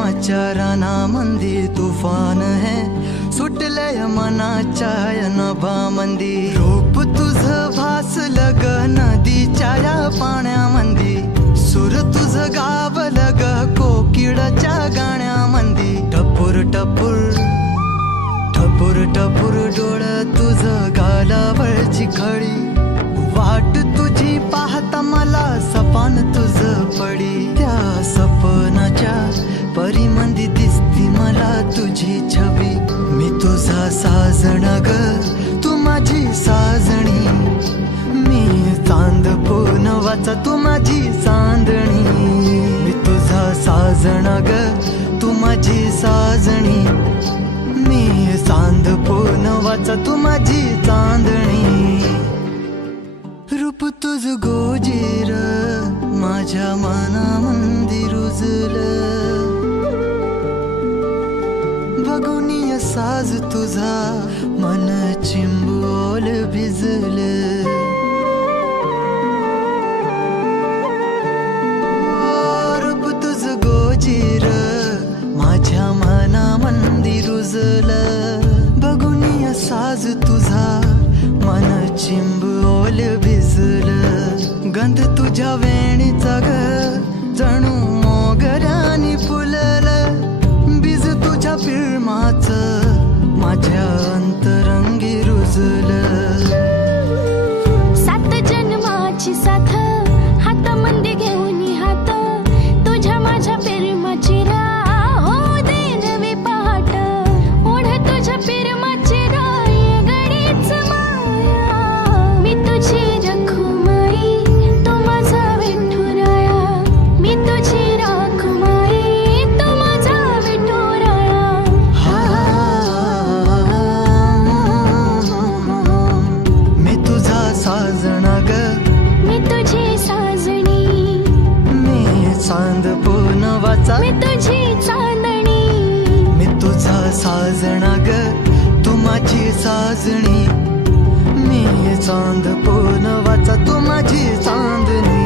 प्रेमाच्या रानामंदी तुफान है सुटलय मनाच्या नभामंदी रूप तुझं भासलं ग नदीच्या या पाण्यामंदी सूर तुझं गावलं ग कोकिळाच्या गाण्यामंदी टपूर टपूर टपूर टपूर डोळं तुझं गालावरची खळी वाट तुझी पाहता मला सपान तुझं पडी त्या सपनाच्या परिमंदी दिसती मला तुझी छबी मी तुझा साजण ग तू माझी साजणी मी चांद पूनवाचा तू माझी चांदणी मी तुझा साजण ग तू माझी साजणी मी चांद पूनवाचा तू माझी चांदणी रूप तुझ गोजीर माझ्या मनामंदी रुजलं बघुनिय साज तुझा मन चिंबोल भिजलं रूप तुझ गोजीर माझ्या मनामंदी रुजलं बघुनिय साज तुझा मन चिंबोल भिजलं गंध तुझ्या वेणीचा ग जणू मोगऱ्यानी फुललं बीज तुझ्या प्रेमाचं माझ्या अंतरंगी रुजलं सात जन्माची साथ हातामंदी घेऊन हात तुझ्या माझ्या प्रेमाची राह हो दे नवी पहाट ओढ तुझ्या प्रेमाची राह गडीच माया मी तुझी रखुमाई तू माझा विठुराया मी तुझी रखुमाई तू माझा विठुराया मी तुझा साजना ग मी तुझी साजणी मी चांद पूनवाचा मी तुझी चांदणी मी तुझा साजना ग तू माझी साजणी मी चांद पूनवाचा तू माझी चांदणी